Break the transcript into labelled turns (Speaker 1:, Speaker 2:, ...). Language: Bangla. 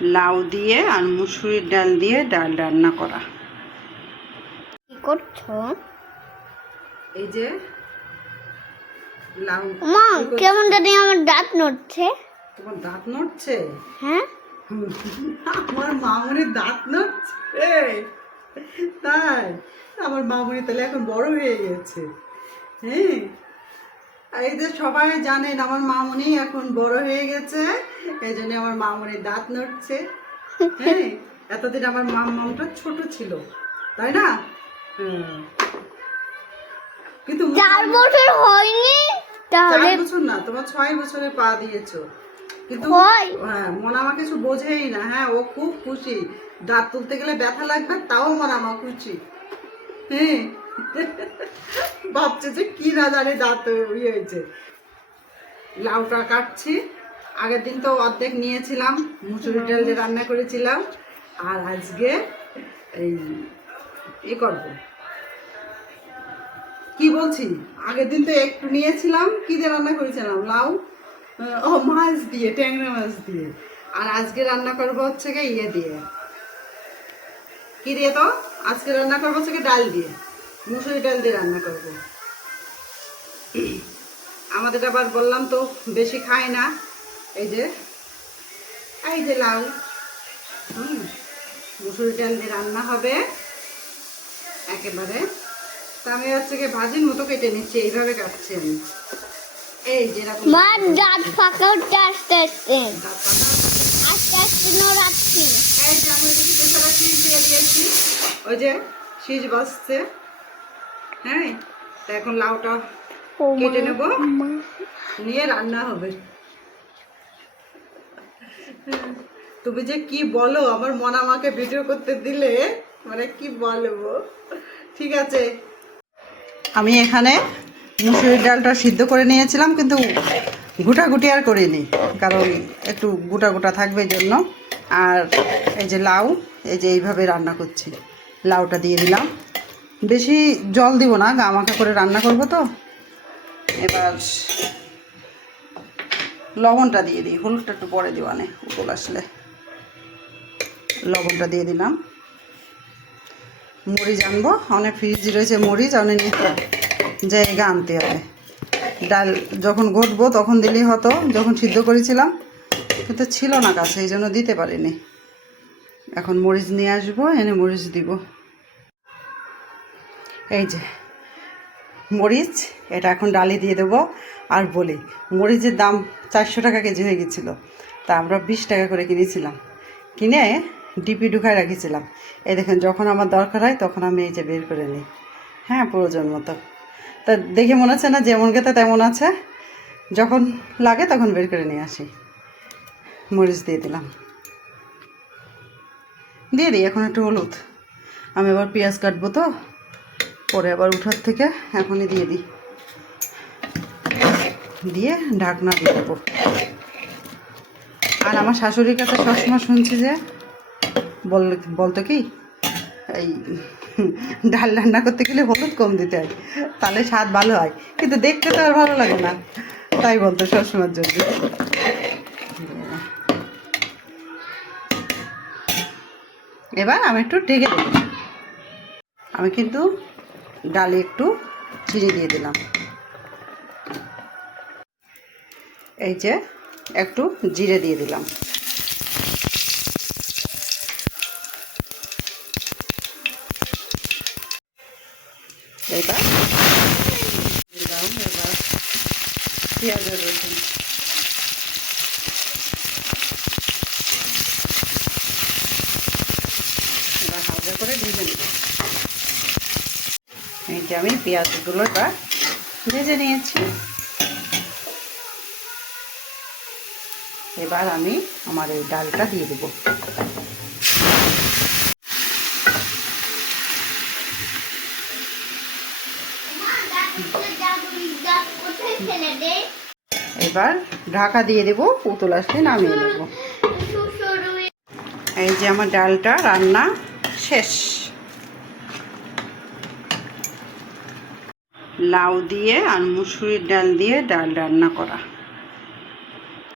Speaker 1: লাউ দিয়ে আর মুসুরির ডাল দিয়ে ডাল রান্না করা।
Speaker 2: কি করছ?
Speaker 1: এই যে লাউ।
Speaker 2: মা কেমন জানি আমার দাঁত নড়ছে?
Speaker 1: তোমার দাঁত নড়ছে?
Speaker 2: হ্যাঁ?
Speaker 1: আমার মামুনির দাঁত নড়ছে। তাই? আমার মামুনি তাহলে এখন বড় হয়ে গেছে। হ্যাঁ? এই যে সবাই জানেন আমার মামুনি এখন বড় হয়ে গেছে এই জন্য আমার মামুনির দাঁত নড়ছে। হ্যাঁ এতদিন আমার মাম মামটা ছোট ছিল তাই না? কিন্তু
Speaker 2: চার বছর হয়নি? তাহলে
Speaker 1: বছর না তোমার ছয় বছরে পা দিয়েছ। কিন্তু
Speaker 2: হয়?
Speaker 1: মনামা কিছু বোঝেই না। হ্যাঁ ও খুব খুশি। দাঁত তুলতে গেলে ব্যথা লাগবে তাও মনামা খুশি। হ্যাঁ ভাবছে যে কি না জানি দাঁত ইয়ে হয়েছে। লাউটা কাটছি। আগের দিন তো অর্ধেক নিয়েছিলাম মুসুরি ডাল দিয়ে রান্না করেছিলাম। আর আজকে এই এ করব। কি বলছি? আগের দিন তো একটু নিয়েছিলাম, কি দিয়ে রান্না করেছিলাম? লাউ? ও, মাছ দিয়ে, ট্যাংরা মাছ দিয়ে। আর আজকে রান্না করব হচ্ছে গিয়ে ইয়ে দিয়ে। কি দিয়ে তো? আজকে রান্না করব হচ্ছে ডাল দিয়ে। মুসুরি ডাল দিয়ে রান্না করব। আমাদের আবার বললাম তো বেশি খায় না। এই যে এই যে লাউ। হুম মুসুরি ডাল দিয়ে রান্না হবে। একেবারে। তা আমি হচ্ছে গিয়ে ভাজির মতো কেটে নিচ্ছি এইভাবে কাটছি আমি। এই যেরকম
Speaker 2: মা দাঁত ফাঁকা উঠতে আস্তে আস্তে আস্তে আস্তে নড়াচ্ছি
Speaker 1: এই যে আমি ওইদিকে পেছনে শীষ দিয়ে দিয়েছি। ওই যে শীষ বাজছে হ্যাঁ তা এখন লাউটা কেটে নেব। নিয়ে রান্না হবে। তুমি যে কি বলো আমার মন আমাকে ভিডিও করতে দিলে মানে কি বলব? ঠিক আছে। আমি এখানে মুসুরির ডালটা সিদ্ধ করে নিয়েছিলাম কিন্তু গুটাগুটি আর করিনি কারণ একটু গোটা গোটা থাকবে জন্য। আর এই যে লাউ এই যে এইভাবে রান্না করছি লাউটা দিয়ে দিলাম। বেশি জল দিব না, গামাখা করে রান্না করব তো। এবার লবণটা দিয়ে দিই, হলুদটা একটু পরে দিও নে উতল আসলে। লবণটা দিয়ে দিলাম। মরিচ আনব, অনেক ফ্রিজ রয়েছে মরিচ, অনেক জায়গা আনতে হবে। ডাল যখন ঘটবো তখন দিলেই হতো, যখন সিদ্ধ করেছিলাম, কিন্তু ছিল না কাছে এই জন্য দিতে পারিনি। এখন মরিচ নিয়ে আসব, এনে মরিচ দিব। এই যে, মরিচ, এটা এখন ডালি দিয়ে দেবো। আর বলি, মরিচের দাম চারশো টাকা কেজি হয়ে গেছিল। তা আমরা বিশ টাকা করে কিনেছিলাম। কিনে ডিপি ঢুকায় রাখিছিলাম। এই দেখেন, যখন আমার দরকার হয় তখন আমি এই যে বের করে নিই। হ্যাঁ প্রয়োজন মতো। তা দেখে মনে হচ্ছে না, যেমন খেতে তেমন আছে। যখন লাগে তখন বের করে নিয়ে আসি। মরিচ দিয়ে দিলাম। দিয়ে দিই, এখন একটু হলুদ। আমি আবার পেঁয়াজ কাটবো তো। পরে আবার উঠার থেকে এখনই দিয়ে দিই। দিয়ে ঢাকনা দিয়ে দেবো। আর আমার শাশুড়ির কাছে সবসময় শুনছি যে, বল, বলতো কি, এই ডাল রান্না করতে গেলে হলুদ কম দিতে হয়, তাহলে স্বাদ ভালো হয়। কিন্তু দেখতে তো আর ভালো লাগে না, তাই বলতো সবসময়ের জন্য। এবার আমি একটু ঢেকে দেবো। আমি কিন্তু ডালে একটু চিনি দিয়ে দিলাম। এই যে একটু জিরে দিয়ে দিলাম। এবার দিলাম এবার পেঁয়াজের রসুন এবার হালকা করে ভেজে নেব এই যে আমি পেঁয়াজগুলো এবার ভেজে নিয়েছি। এবার আমি আমার এই ডালটা দিয়ে দেবো। এবার ঢাকা দিয়ে দেবো, পুতুল আসলে নামিয়ে নেব। এই যে আমার ডালটা রান্না শেষ। লাউ দিয়ে আর মুসুরির ডাল দিয়ে ডাল রান্না করা।